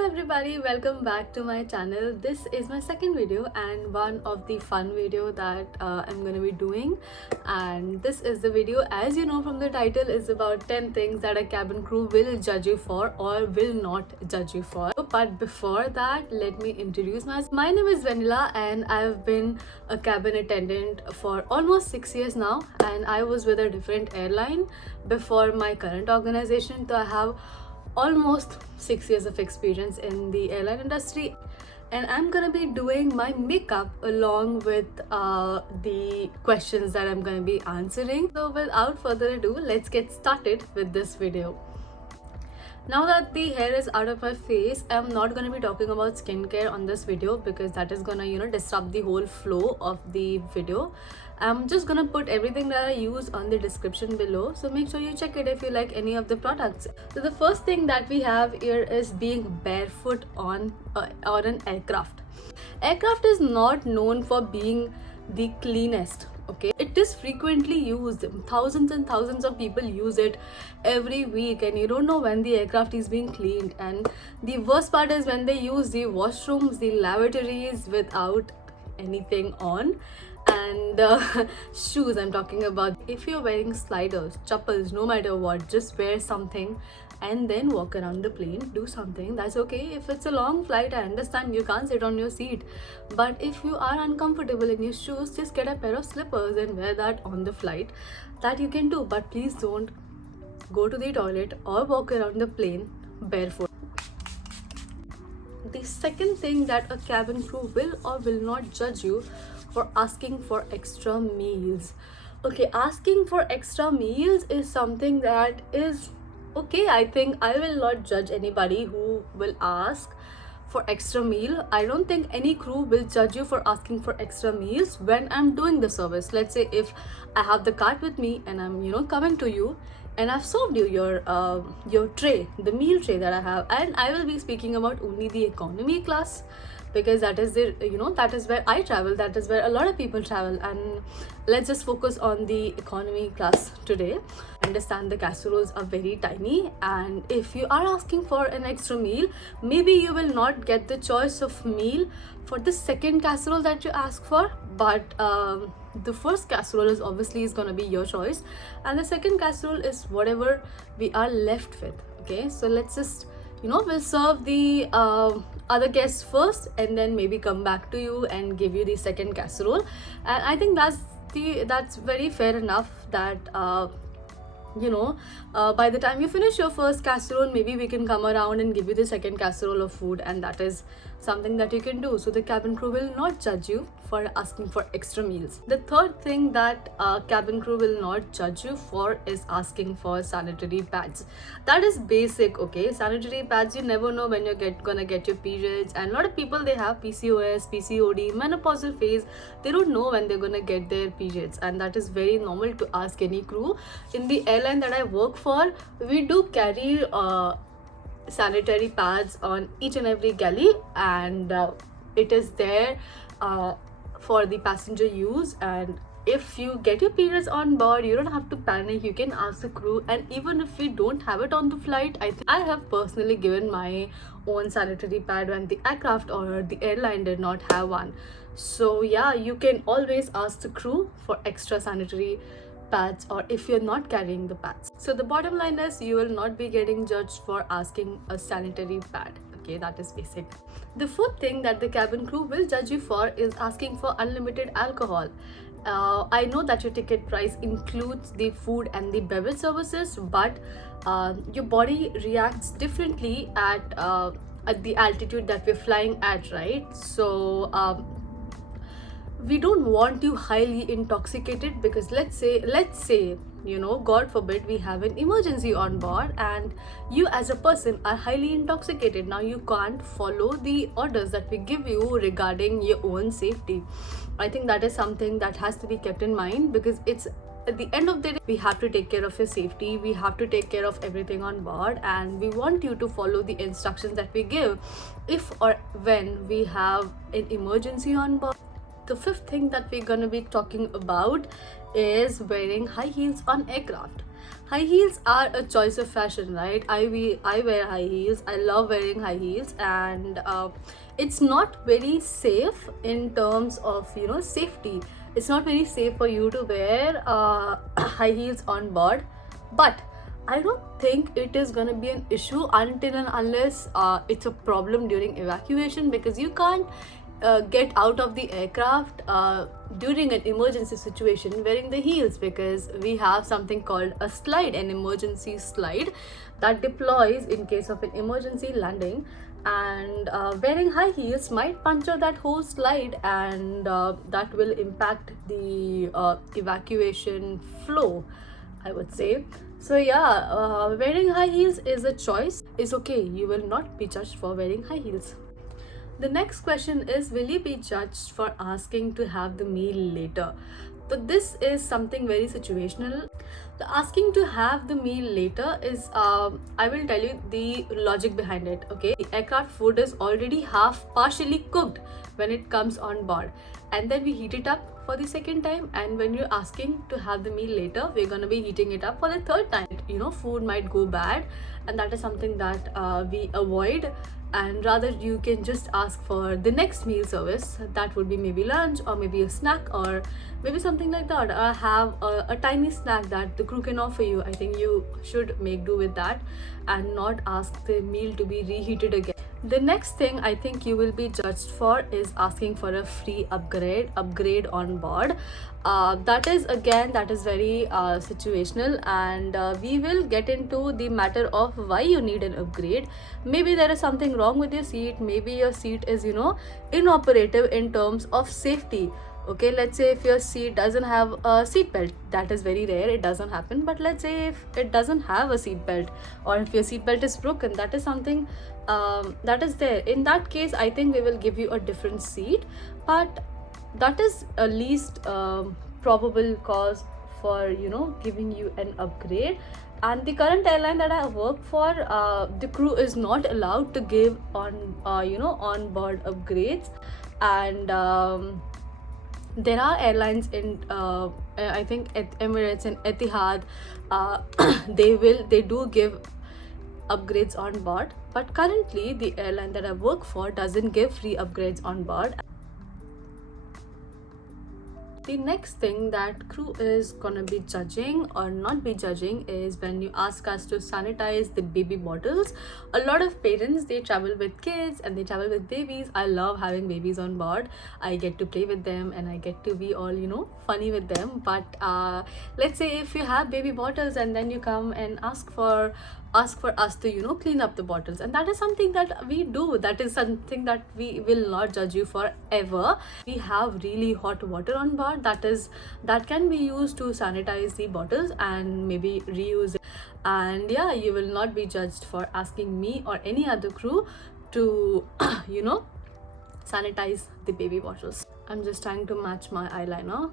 Hello everybody, welcome back to my channel. This is my second video and one of the fun video that I'm gonna be doing. And this is the video, as you know from the title, is about 10 things that a cabin crew will judge you for or will not judge you for. But before that, let me introduce myself. My name is Vanilla and I've been a cabin attendant for almost 6 years now, and I was with a different airline before my current organization. So I have almost 6 years of experience in the airline industry, and I'm gonna be doing my makeup along with the questions that I'm gonna be answering. So without further ado, let's get started with this video. Now that the hair is out of my face, I'm not going to be talking about skincare on this video because that is gonna disrupt the whole flow of the video. I'm just gonna put everything that I use on the description below, so make sure you check it if you like any of the products. So the first thing that we have here is being barefoot on an aircraft. Aircraft is not known for being the cleanest. Okay, it is frequently used. Thousands and thousands of people use it every week, and you don't know when the aircraft is being cleaned. And the worst part is when they use the washrooms, the lavatories without anything on. And shoes, I'm talking about. If you're wearing sliders, chappals, no matter what, just wear something and then walk around the plane. Do something, that's okay. If it's a long flight, I understand you can't sit on your seat, but if you are uncomfortable in your shoes, just get a pair of slippers and wear that on the flight. That you can do, but please don't go to the toilet or walk around the plane barefoot. The second thing that a cabin crew will or will not judge you for asking for extra meals. Okay, asking for extra meals is something that is okay. I think I will not judge anybody who will ask for extra meal. I don't think any crew will judge you for asking for extra meals when I'm doing the service. Let's say if I have the cart with me and I'm coming to you and I've served you your tray, the meal tray that I have, and I will be speaking about only the economy class because that is that is where I travel, that is where a lot of people travel, and let's just focus on the economy class today. Understand the casseroles are very tiny, and if you are asking for an extra meal, maybe you will not get the choice of meal for the second casserole that you ask for, but the first casserole is obviously going to be your choice, and the second casserole is whatever we are left with. Okay, so let's just we'll serve the other guests first and then maybe come back to you and give you the second casserole. And I think that's very fair enough that by the time you finish your first casserole, maybe we can come around and give you the second casserole of food, and that is something that you can do. So the cabin crew will not judge you for asking for extra meals. The third thing that cabin crew will not judge you for is asking for sanitary pads. That is basic. Okay, sanitary pads, you never know when you're gonna get your periods, and a lot of people, they have PCOS, PCOD, menopausal phase. They don't know when they're gonna get their periods, and that is very normal to ask any crew. In the airline that I work for, we do carry sanitary pads on each and every galley, and it is there for the passenger use. And if you get your periods on board, you don't have to panic. You can ask the crew, and even if we don't have it on the flight, I have personally given my own sanitary pad when the aircraft or the airline did not have one. So yeah, you can always ask the crew for extra sanitary pads, or if you're not carrying the pads. So the bottom line is, you will not be getting judged for asking a sanitary pad. Okay, that is basic. The fourth thing that the cabin crew will judge you for is asking for unlimited alcohol. I know that your ticket price includes the food and the beverage services, but your body reacts differently at the altitude that we're flying at, right? So we don't want you highly intoxicated, because let's say God forbid, we have an emergency on board and you as a person are highly intoxicated. Now you can't follow the orders that we give you regarding your own safety. I think that is something that has to be kept in mind, because it's at the end of the day, we have to take care of your safety, we have to take care of everything on board, and we want you to follow the instructions that we give if or when we have an emergency on board. The fifth thing that we're going to be talking about is wearing high heels on aircraft. High heels are a choice of fashion, right? I wear high heels. I love wearing high heels, and it's not very safe in terms of, you know, safety. It's not very safe for you to wear high heels on board, but I don't think it is gonna be an issue until and unless it's a problem during evacuation, because you can't get out of the aircraft during an emergency situation wearing the heels, because we have something called a slide, an emergency slide that deploys in case of an emergency landing. And wearing high heels might puncture that whole slide, and that will impact the evacuation flow, I would say. So yeah, wearing high heels is a choice. It's okay. You will not be judged for wearing high heels. The next question is, will you be judged for asking to have the meal later? So this is something very situational. The asking to have the meal later is, I will tell you the logic behind it. Okay, the aircraft food is already half partially cooked when it comes on board, and then we heat it up for the second time. And when you're asking to have the meal later, we're gonna be heating it up for the third time. You know, food might go bad, and that is something that we avoid. And rather, you can just ask for the next meal service. That would be maybe lunch, or maybe a snack, or maybe something like that. Have a tiny snack that the crew can offer you. I think you should make do with that and not ask the meal to be reheated again. The next thing I think you will be judged for is asking for a free upgrade on board. That is very situational, and we will get into the matter of why you need an upgrade. Maybe there is something wrong with your seat. Maybe your seat is, you know, inoperative in terms of safety. Okay, let's say if your seat doesn't have a seat belt. That is very rare, it doesn't happen, but let's say if it doesn't have a seat belt, or if your seat belt is broken, that is something that is there. In that case, I think we will give you a different seat, but that is a least probable cause for, you know, giving you an upgrade. And the current airline that I work for, the crew is not allowed to give on on board upgrades. And there are airlines in I think Emirates and Etihad, they do give upgrades on board, but currently the airline that I work for doesn't give free upgrades on board. The next thing that crew is gonna be judging or not be judging is when you ask us to sanitize the baby bottles. A lot of parents, they travel with kids and they travel with babies. I love having babies on board. I get to play with them and I get to be all, you know, funny with them. But let's say if you have baby bottles and then you come and ask for us to, you know, clean up the bottles, and that is something that we do. That is something that we will not judge you for ever. We have really hot water on board that can be used to sanitize the bottles and maybe reuse it. And yeah, you will not be judged for asking me or any other crew to you know, sanitize the baby bottles. I'm just trying to match my eyeliner.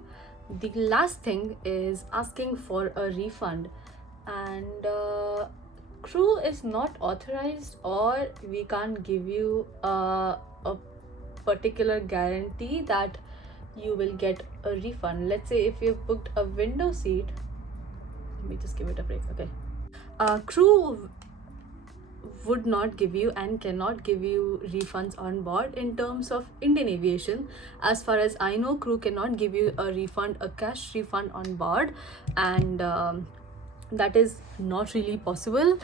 The last thing is asking for a refund, and crew is not authorized, or we can't give you a particular guarantee that you will get a refund. Let's say if you've booked a window seat, let me just give it a break. Okay, crew would not give you and cannot give you refunds on board in terms of Indian aviation. As far as I know, crew cannot give you a refund, a cash refund on board, and that is not really possible,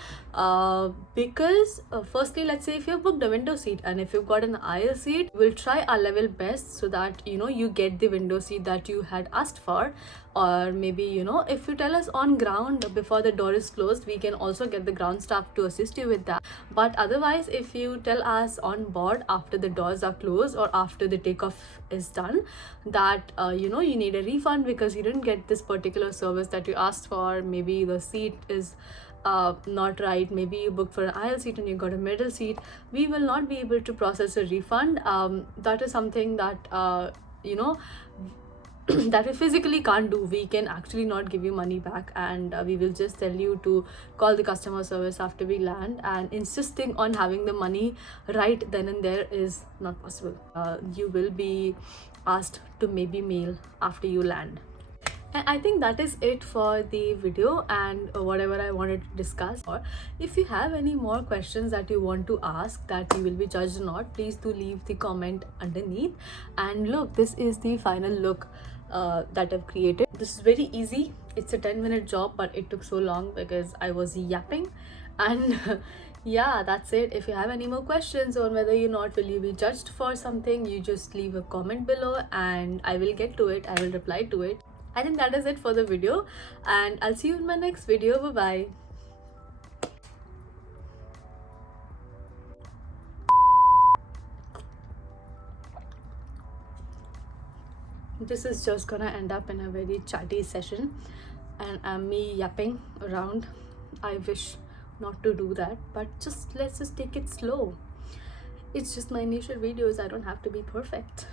because firstly, let's say if you've booked a window seat and if you've got an aisle seat, we'll try our level best so that, you know, you get the window seat that you had asked for. Or maybe, you know, if you tell us on ground before the door is closed, we can also get the ground staff to assist you with that. But otherwise, if you tell us on board after the doors are closed or after the takeoff is done that you know, you need a refund because you didn't get this particular service that you asked for, maybe the seat is not right, maybe you booked for an aisle seat and you got a middle seat, we will not be able to process a refund. That is something that you know, that we physically can't do. We can actually not give you money back, and we will just tell you to call the customer service after we land, and insisting on having the money right then and there is not possible. You will be asked to maybe mail after you land. And I think that is it for the video and whatever I wanted to discuss. Or if you have any more questions that you want to ask that you will be judged or not, please do leave the comment underneath. And look, this is the final look that I've created. This is very easy. It's a 10-minute job, but it took so long because I was yapping. And yeah, that's it. If you have any more questions on whether or not will you be judged for something, you just leave a comment below and I will get to it. I will reply to it. I think that is it for the video, and I'll see you in my next video. Bye bye. This is just gonna end up in a very chatty session, and me yapping around. I wish not to do that, but let's just take it slow. It's just my initial videos. I don't have to be perfect.